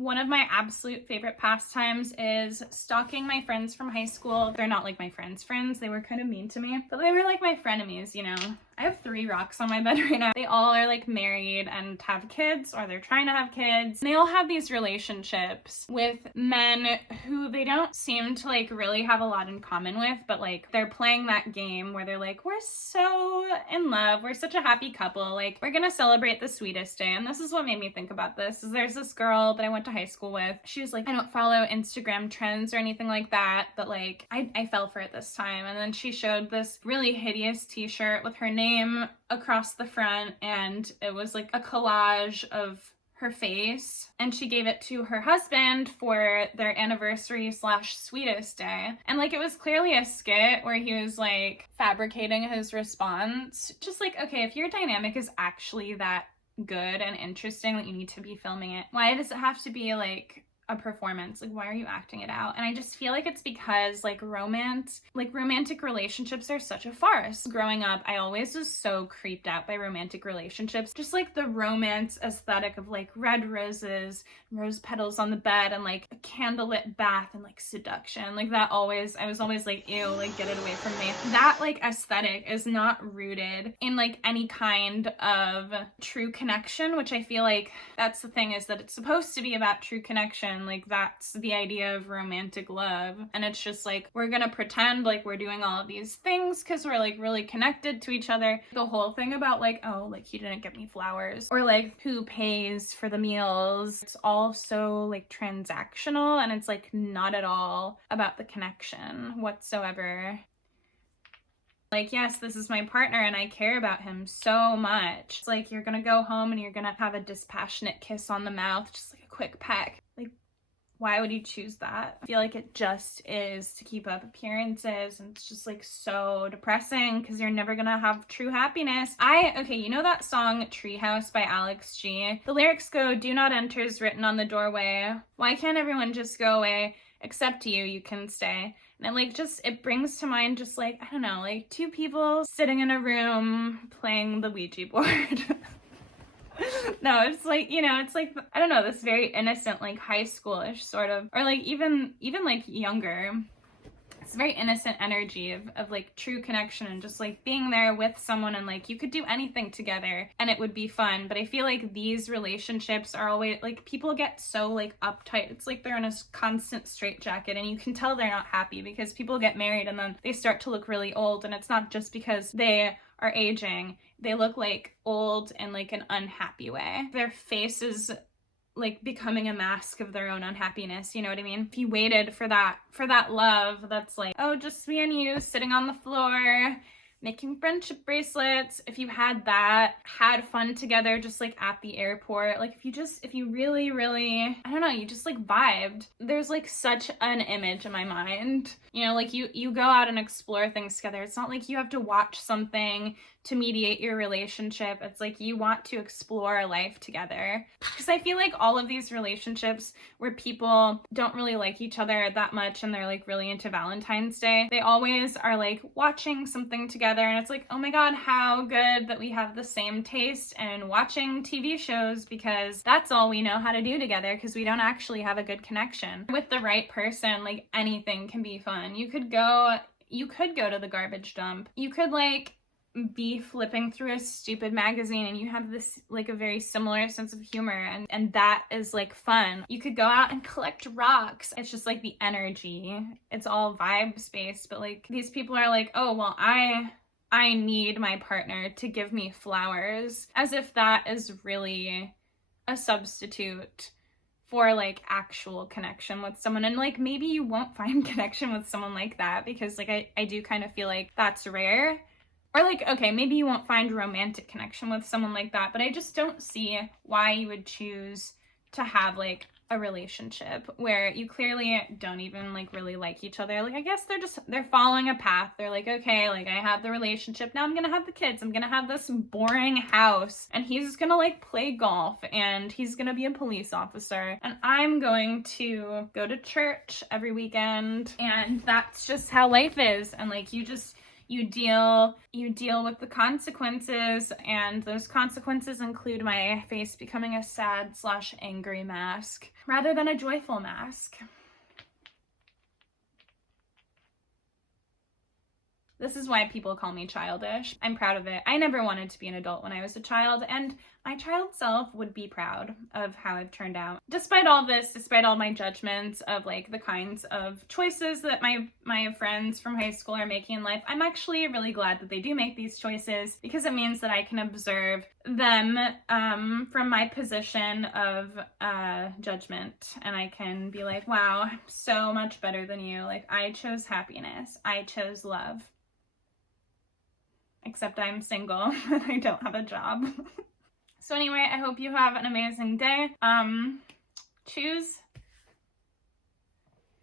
One of my absolute favorite pastimes is stalking my friends from high school. They're not like my friends' friends. They were kind of mean to me, but they were like my frenemies, you know? I have 3 rocks on my bed right now. They all are like married and have kids, or they're trying to have kids. And they all have these relationships with men who they don't seem to like really have a lot in common with, but like they're playing that game where they're like, we're so in love. We're such a happy couple. Like, we're gonna celebrate the sweetest day. And this is what made me think about this, is there's this girl that I went to high school with. She was like, I don't follow Instagram trends or anything like that, but like I fell for it this time. And then she showed this really hideous t-shirt with her name across the front, and it was like a collage of her face, and she gave it to her husband for their anniversary / sweetest day. And like, it was clearly a skit where he was like fabricating his response. Just like, okay, if your dynamic is actually that good and interesting that you need to be filming it, why does it have to be like a performance? Like, why are you acting it out? And I just feel like it's because like romantic relationships are such a farce. Growing up, I always was so creeped out by romantic relationships. Just like the romance aesthetic of like red roses, rose petals on the bed, and like a candlelit bath and like seduction. Like that always, I was always like, ew, like get it away from me. That like aesthetic is not rooted in like any kind of true connection, which I feel like that's the thing, is that it's supposed to be about true connection. Like that's the idea of romantic love, and it's just like, we're gonna pretend like we're doing all of these things because we're like really connected to each other. The whole thing about like, oh, like he didn't get me flowers, or like who pays for the meals, it's all so like transactional, and it's like not at all about the connection whatsoever. Like, yes, this is my partner and I care about him so much. It's like, you're gonna go home and you're gonna have a dispassionate kiss on the mouth, just like a quick peck. Like, why would you choose that? I feel like it just is to keep up appearances, and it's just like so depressing because you're never gonna have true happiness. Okay, you know that song Treehouse by Alex G? The lyrics go, do not enter is written on the doorway. Why can't everyone just go away? Except you can stay. And it brings to mind just like, I don't know, like 2 people sitting in a room playing the Ouija board. No, it's like, you know, it's like, I don't know, this very innocent, like high schoolish sort of, or like even like younger. It's very innocent energy of like true connection and just like being there with someone, and like you could do anything together and it would be fun. But I feel like these relationships are always like, people get so like uptight. It's like they're in a constant straitjacket, and you can tell they're not happy because people get married and then they start to look really old, and it's not just because they are aging. They look like old in like an unhappy way. Their face is like becoming a mask of their own unhappiness, you know what I mean? If you waited for that love that's like, oh, just me and you sitting on the floor making friendship bracelets, if you had that, had fun together just like at the airport, like if you really, really, I don't know, you just like vibed, there's like such an image in my mind, you know, like you go out and explore things together. It's not like you have to watch something to mediate your relationship. It's like you want to explore life together. Because I feel like all of these relationships where people don't really like each other that much and they're like really into Valentine's Day, they always are like watching something together, and it's like, oh my god, how good that we have the same taste in watching TV shows, because that's all we know how to do together, because we don't actually have a good connection. With the right person, like anything can be fun. You could go to the garbage dump. You could like be flipping through a stupid magazine and you have this like a very similar sense of humor, and that is like fun. You could go out and collect rocks. It's just like the energy, it's all vibe space. But like these people are like, oh well, I need my partner to give me flowers, as if that is really a substitute for like actual connection with someone. And like maybe you won't find connection with someone like that, because like I do kind of feel like that's rare. Or like, okay, maybe you won't find romantic connection with someone like that, but I just don't see why you would choose to have like a relationship where you clearly don't even like really like each other. Like, I guess they're following a path. They're like, okay, like I have the relationship, now I'm gonna have the kids, I'm gonna have this boring house, and he's gonna like play golf, and he's gonna be a police officer, and I'm going to go to church every weekend, and that's just how life is. And like you you deal with the consequences, and those consequences include my face becoming a sad/angry mask rather than a joyful mask. This is why people call me childish. I'm proud of it. I never wanted to be an adult when I was a child, and my child self would be proud of how I've turned out. Despite all this, despite all my judgments of like the kinds of choices that my friends from high school are making in life, I'm actually really glad that they do make these choices, because it means that I can observe them from my position of judgment, and I can be like, wow, I'm so much better than you. Like, I chose happiness. I chose love. Except I'm single and I don't have a job. So anyway, I hope you have an amazing day. Choose